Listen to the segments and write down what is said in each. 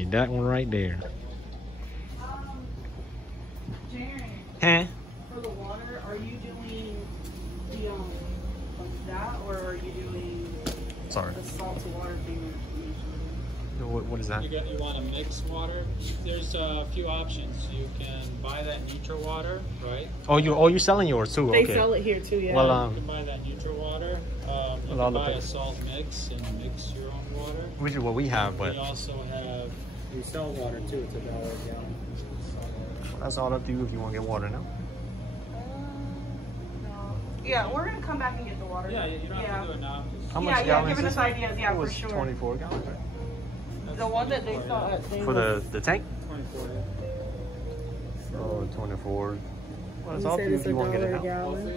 Be that one right there. Jaren, Huh? for the water, are you doing the like that, or are you doing Sorry. the salt to water thing? What is that? You want to mix water? There's a few options. You can buy that neutral water, right? Oh, you're selling yours too. They Okay. sell it here too, yeah. Well, You can buy that neutral water. You Well, can buy a depends. salt mix and mix your own water. which is what we have, but We also have, we sell water too. It's $1 a gallon. that's all up to you if you want to get water now. No. Yeah, we're gonna come back and get the water. Yeah, you don't have to do it now. How much Yeah, gallons giving is us it? ideas, yeah, It for was sure. 24 gallons, right? The one that they saw at For the tank? 24. Oh, 24. Well, it's You all up said to you it's if you want to get it $1 a out. gallon. You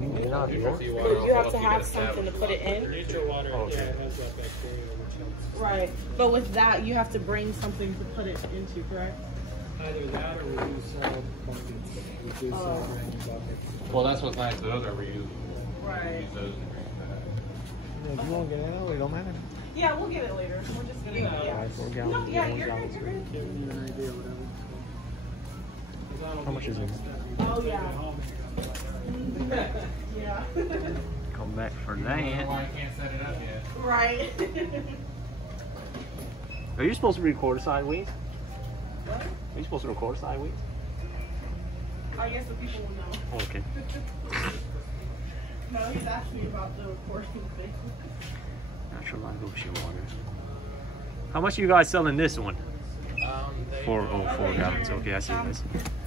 can get it out if you want. You have to have something to put it in. Neutral water, Oh, okay. yeah, it has that bacteria which helps. Right. But with that, you have to bring something to put it into, correct? Either that or we use salt buckets. We do salt buckets. Well, that's what's nice. Those are reusable. Right. Use those. If you want to get it out, it don't matter. Yeah, we'll get it later. We're just gonna, yeah. 4 No, gallons. yeah, you get you're 1 good, gallon. you're good. Giving you an idea, whatever. How much is it? Oh, yeah. Yeah. Come back for I don't know that. why I can't set it up yet. Right. Are you supposed to record sideways? What? Are you supposed to record sideways? I guess the people will know. Oh, okay. No, he's asking me about the recording thing. Natural live ocean water. How much are you guys selling this one? 4 gallons. Okay, I see this.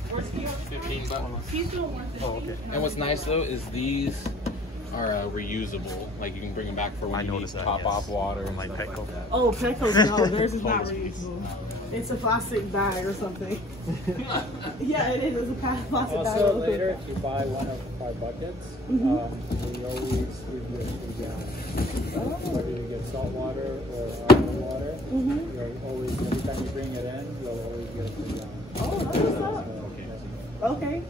Where's he? $15. He's doing 150. Oh, okay. And what's nice though is these are reusable. Like you can bring them back for when I you need noticed that, top yes. off water and Like stuff Petco. like that. Oh, Petco's no, theirs is not Bonus piece. reusable. It's a plastic bag or something. Yeah, it is. It's a plastic bag. Also, later, if you buy one of our buckets, we always give you a free gallon. Whether you get salt water or our water, you'll always, every time you bring it in, you'll always get a free gallon. Oh, that's what's up. Okay.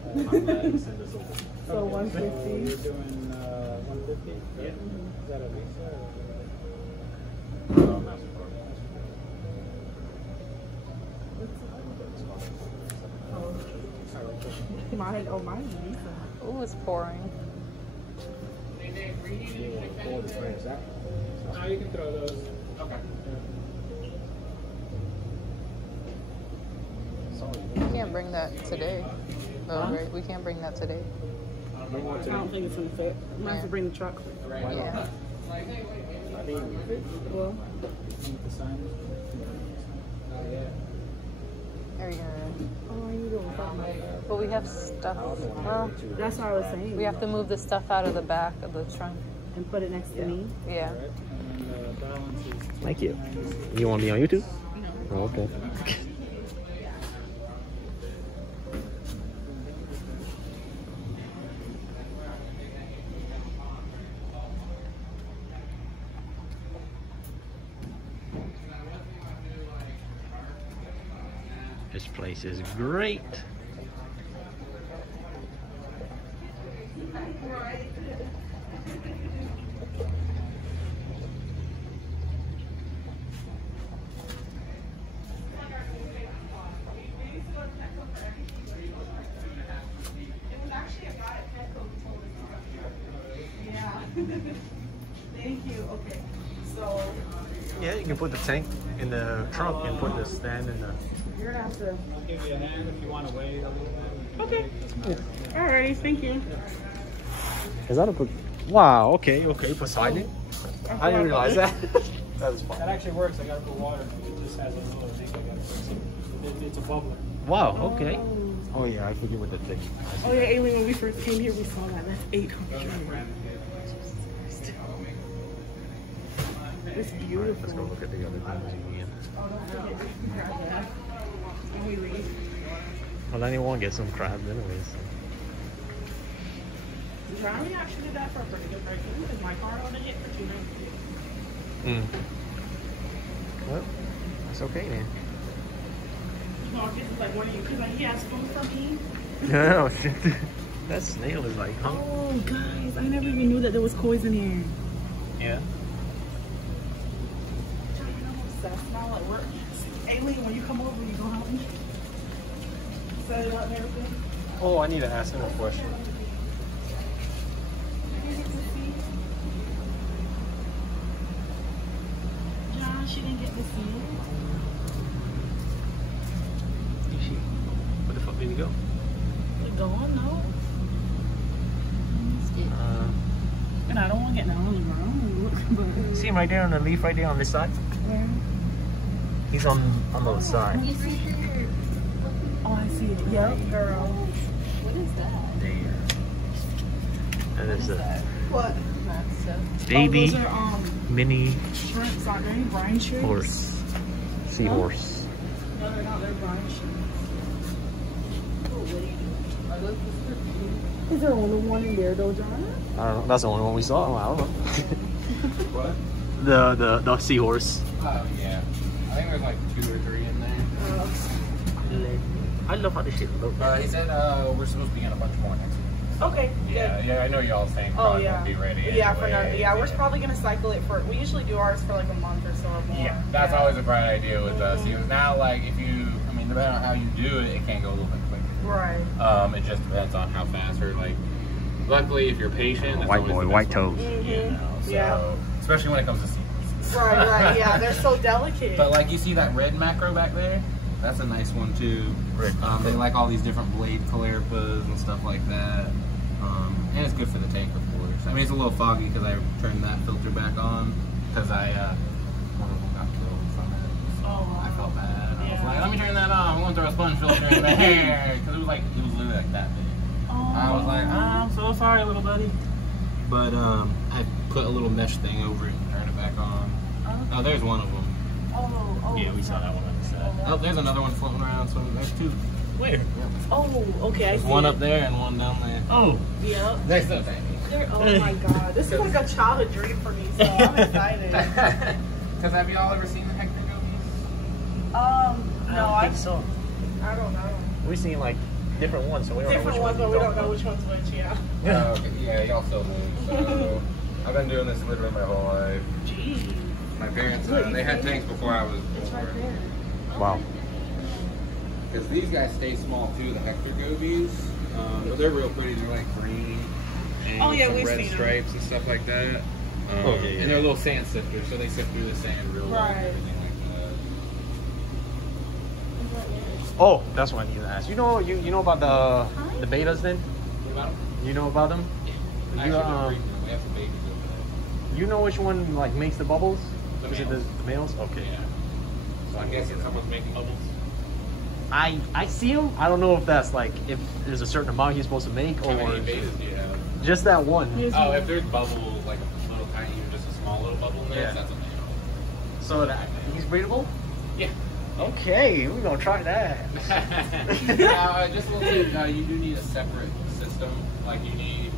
So So 150. you're doing 150? Yeah. Is that a Visa or? Mine, oh, mine is Visa. Oh, it's pouring. No, you can throw those. Okay. We can't bring that today. Oh, right. We can't bring that today. I don't think it's gonna fit. I'm gonna have to bring the truck. Yeah. Well, Are you gonna? oh, you doing something? But we have stuff. Well, That's what I was saying. we have to move the stuff out of the back of the trunk. And put it next to me. Yeah. And the balance is Thank you. You want to be on YouTube? No. Oh, okay. This place is great. Thank you. Okay. So Yeah, you can put the tank in the trunk and put the stand in the. you're gonna have to. I'll give you a hand if you want to wait a little bit. Okay. Alrighty. Thank you. Is that a put? Wow. Okay. Okay. Poseidon. I didn't realize that. That was That fun. actually works. I gotta put water in it. It just has a little thing I gotta put. It's a bubbler. Wow. Okay. Oh yeah, I forget what the thing. Oh yeah, Aileen, when we first came here, we saw that. That's 800. It's beautiful. Let's go look at the other things again. And we leave. Well, anyone get some crabs anyways. Charlie actually did that for a pretty good price because my car on it for $2.90. Well, that's okay then. No, it's like one of you because he has food for me. Oh shit. That snail is like, huh? Oh guys, I never even knew that there was koi's in here. Yeah. That smell at work. Alien, when you come over, you gonna help me set it up and everything? Oh, I need to ask him a question. John, she didn't get to see it. Where the fuck did he go? We going, no? And I don't want to get down on the ground. But See him right there on the leaf, right there on this side. where? He's on the other side. Oh, I see it. Yep, girl. What is that? There. And there's a What? baby Oh, those are mini shrimps, aren't they? Brine shrimps? horse, seahorse. No, they're not. They're brine shrimps. Is there only one in there though, John? I don't know. That's the only one we saw. I don't know. What? the seahorse. Oh yeah. I think there's like 2 or 3 in there. I love how this shit looks. He said we're supposed to be in a bunch more next week. Okay. Yeah, yeah. I know y'all saying Oh probably yeah. won't be ready. Yeah, for anyway. now. Yeah, we're probably gonna cycle it for. We usually do ours for like a month or so or more. Yeah, that's always a bright idea with us. You know, now, like if you, I mean, depending on how you do it, it can go a little bit quicker. Right. It just depends on how fast or like. Luckily, if you're patient, that's White always boy, the white best one, toes. You know, so, Yeah. especially when it comes to sequels. Right, right. Yeah, they're so delicate. But like you see that red macro back there, that's a nice one too. Red. They like all these different blade calapas and stuff like that. And it's good for the tank, of course. I mean, it's a little foggy because I turned that filter back on because one of them got killed from it. So Oh, I felt bad. I was yeah. like, let me turn that on. I'm going to throw a sponge filter in there because it was literally like that big. Oh. I was like, I'm so sorry, little buddy. But I put a little mesh thing over it and turned it back on. Oh, there's one of them. Oh. Yeah, we saw that one on the side. Oh, there's another one floating around. So there's 2. Where? Oh, okay. I There's see one it. up there and one down there. Oh. Yep. They're so tiny. Oh my god. This is like a childhood dream for me, so I'm excited. Because have y'all ever seen the Hector gobies? No, I think so. I don't know. We've seen like different ones, so we don't know Different which ones, one but we don't know which one's which, yeah. Okay, yeah, y'all still move. So I've been doing this literally my whole life. Jeez. My parents, they had tanks before I was born. Wow. Because these guys stay small too, the Hector gobies. But they're real pretty. They're like green and Oh, yeah, some we've red seen them. stripes and stuff like that. Oh, yeah, yeah. And they're little sand sifters, so they sift through the sand real well and Right. everything like that. Oh, that's what I need to ask. You know about the betas then? What about them? You know about them? I You, actually don't breed them. We have some babies over you know which one like makes the bubbles? The Is it males. the males? there. Okay. Yeah. So I'm guessing someone's making bubbles. I see them. I don't know if that's like if there's a certain amount he's supposed to make How or many babies do you have? just that one. Oh, if there's bubbles, like a little tiny, just a small little bubble in there, Yeah. that's a male. So that he's breedable? Yeah. Okay, we're gonna try that. Now, just a little bit, you do need a separate system. Like you need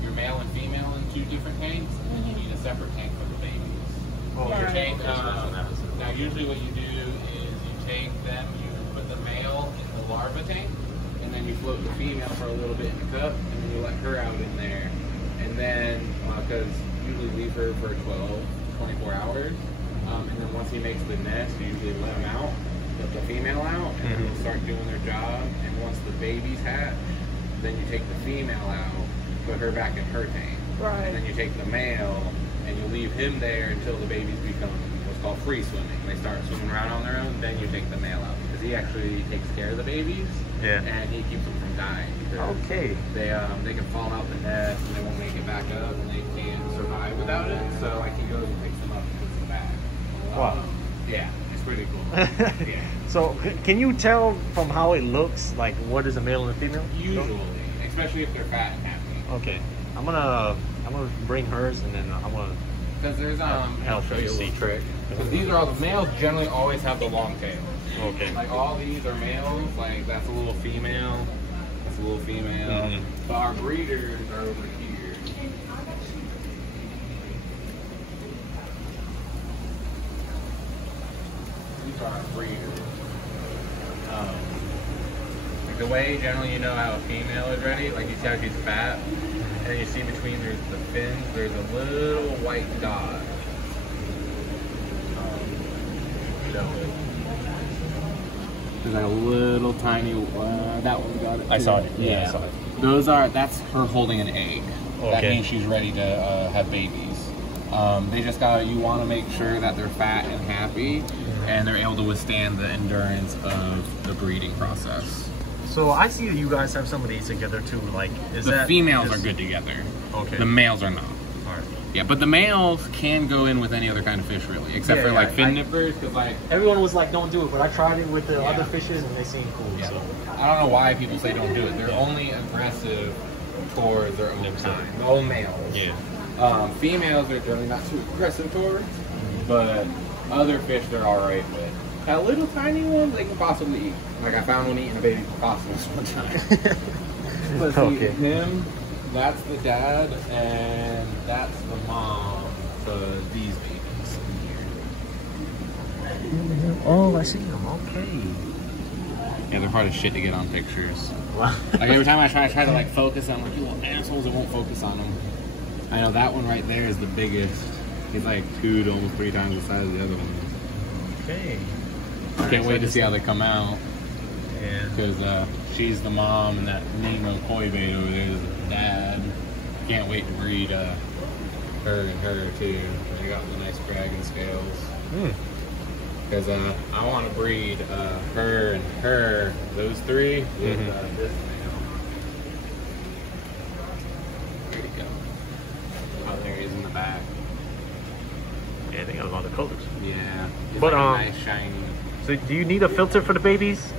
your male and female in 2 different tanks, and then you need a separate tank for the babies. Oh, Your yeah. tank, now usually what you do is you take them, you put the male in the larva tank, and then you float the female for a little bit in the cup, and then you let her out in there. And then, because usually leave her for 24 hours, and then once he makes the nest, you usually let him out, let the female out, and then they'll start doing their job. And once the babies hatch, then you take the female out, put her back in her tank. Right. And then you take the male, and you leave him there until the babies become what's called free swimming. They start swimming around on their own, then you take the male out. Because he actually takes care of the babies, Yeah. and he keeps them from dying. Because Okay. they can fall out the nest, and they won't make it back up, and they can't survive without it. So like he goes and picks them up and puts them back. Wow. Yeah, it's pretty cool. Yeah. So can you tell from how it looks like what is a male and a female? Usually, especially if they're fat and happy. Okay. I'm gonna bring hers and then I'm gonna Because there's I'll show you a little trick. Because these are all the males generally always have the long tail. okay. Like all these are males. Like that's a little female. That's a little female. Mhm. But our breeders are over here. These are our breeders. Like the way generally you know how a female is ready, like you see how she's fat, and then you see between the fins, there's a little white dot. So There's like a little tiny, that one got it. I too. saw it. Yeah. I saw it. That's her holding an egg. Okay. That means she's ready to have babies. They just you want to make sure that they're fat and happy, and they're able to withstand the endurance of the breeding process. So I see you guys have some of these together too. Like, The females are good together. Okay. The males are not. All right. Yeah, but the males can go in with any other kind of fish, really, except for like fin nippers, because like everyone was like, "Don't do it," but I tried it with the other fishes, and they seem cool. Yeah. So. I don't know why people say don't do it. They're only aggressive towards their own kind. The old males. Yeah. Females are generally not too aggressive towards, but other fish they're all right with. That little tiny one they can possibly eat. Like I found one eating a baby possums one time. But see, him, that's the dad, and that's the mom to these babies in here. Oh, I see them. Okay. Yeah, they're hard as shit to get on pictures. Like every time I try to like focus on like, you little assholes, it won't focus on them. I know that one right there is the biggest. He's like 2 to almost 3 times the size of the other one. Okay. Can't wait to see how they come out. Yeah. Because she's the mom, and that Nemo koi bait over there is the dad. Can't wait to breed her and her too. They got the nice dragon scales. Because I want to breed her and her, those 3, with this male. There you go. Oh, there he is in the back. Yeah, they got a lot of colors. Yeah. It's But, like a nice shiny. So do you need a filter for the babies?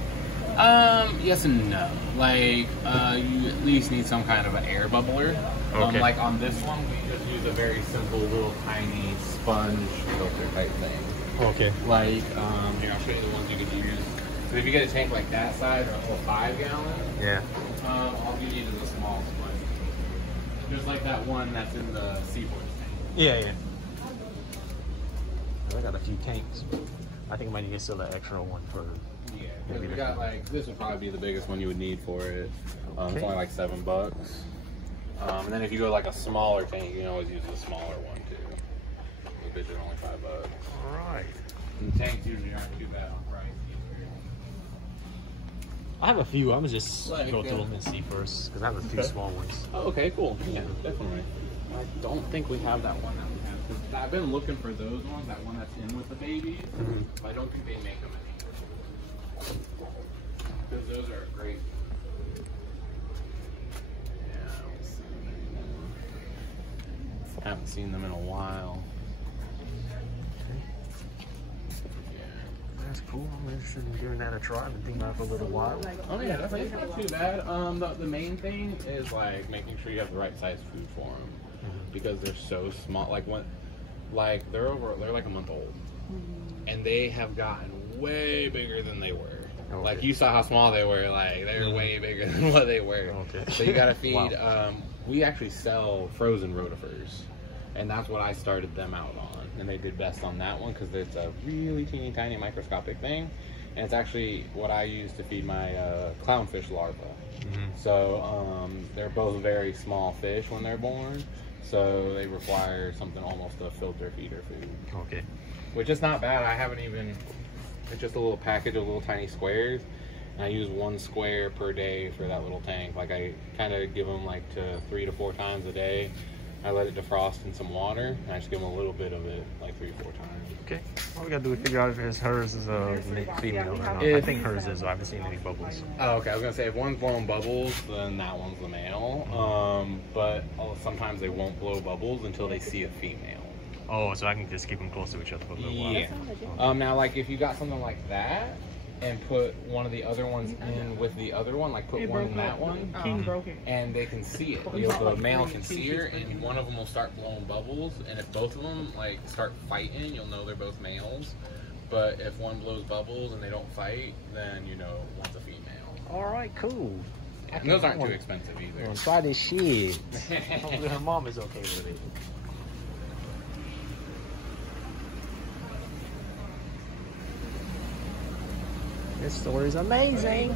Yes and no. Like, you at least need some kind of an air bubbler. Okay. Like on this one, we just use a very simple little tiny sponge filter type thing. Okay. Like, here, I'll show you the ones you could use. So if you get a tank like that size, or a whole 5-gallon, Yeah. all you need is a small sponge. Just like that one that's in the Seaforth tank. Yeah, yeah. I got a few tanks. I think I might need to sell an extra one for. Yeah, because we got like, this would probably be the biggest one you would need for it. It's only like $7. And then if you go like a smaller tank, you can always use a smaller one too. The bitch is only $5. Alright. And the tanks usually aren't too bad on price either. I have a few. I'm just Like, go through them and see first because I have a few small ones. Oh, okay, cool. Yeah, definitely. I don't think we have that one that we have. 'Cause I've been looking for those ones, that one that's in with the babies, but I don't think they make them anymore. Because those are great. Yeah, I don't see them anymore. Haven't seen them in a while. That's cool. I'm interested in giving that a try. I've been thinking about it for a little while. Oh yeah, that's not too bad. The main thing is like making sure you have the right size food for them, because they're so small. Like they're like a month old, and they have gotten way bigger than they were. Okay. Like you saw how small they were. Like they're way bigger than what they were. Okay. So you gotta feed. We actually sell frozen rotifers, and that's what I started them out on. And they did best on that one because it's a really teeny tiny microscopic thing, and it's actually what I use to feed my clownfish larvae. So they're both very small fish when they're born, so they require something almost a filter feeder food. Okay. Which is not bad. I haven't even, it's just a little package of little tiny squares, and I use 1 square per day for that little tank. Like I kind of give them like 3 to 4 times a day. I let it defrost in some water, and I just give them a little bit of it, like 3 or 4 times. Okay. All we gotta do is figure out if hers is a female or not. I think hers is. I haven't seen any bubbles. Oh, okay. I was gonna say if one's blowing bubbles, then that one's the male. But sometimes they won't blow bubbles until they see a female. Oh, so I can just keep them close to each other for a little while. Yeah. Now, like if you got something like that, and put one of the other ones in with the other one, like put one in that one, King broke it. and they can see it. The male can see her, and one of them will start blowing bubbles, and if both of them like start fighting, you'll know they're both males. But if one blows bubbles and they don't fight, then you know one's a female. All right, cool. And those aren't too expensive either. I'm gonna try this shit. Hopefully her mom is okay with it. This story is amazing.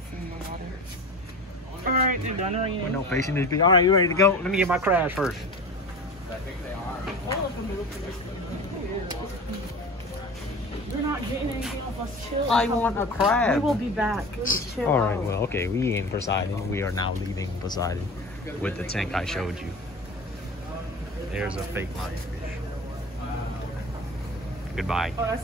it's in the water. Alright, they're done raining. We're no patient is big. All right, you ready to go? Let me get my crabs first. I think they are. You're not getting anything off us. Chill. I want a crab. We will be back. Chill. All right, out. well, okay, we in Poseidon. We are now leaving Poseidon with the tank I showed you. There's a fake lionfish. Goodbye. Oh, that's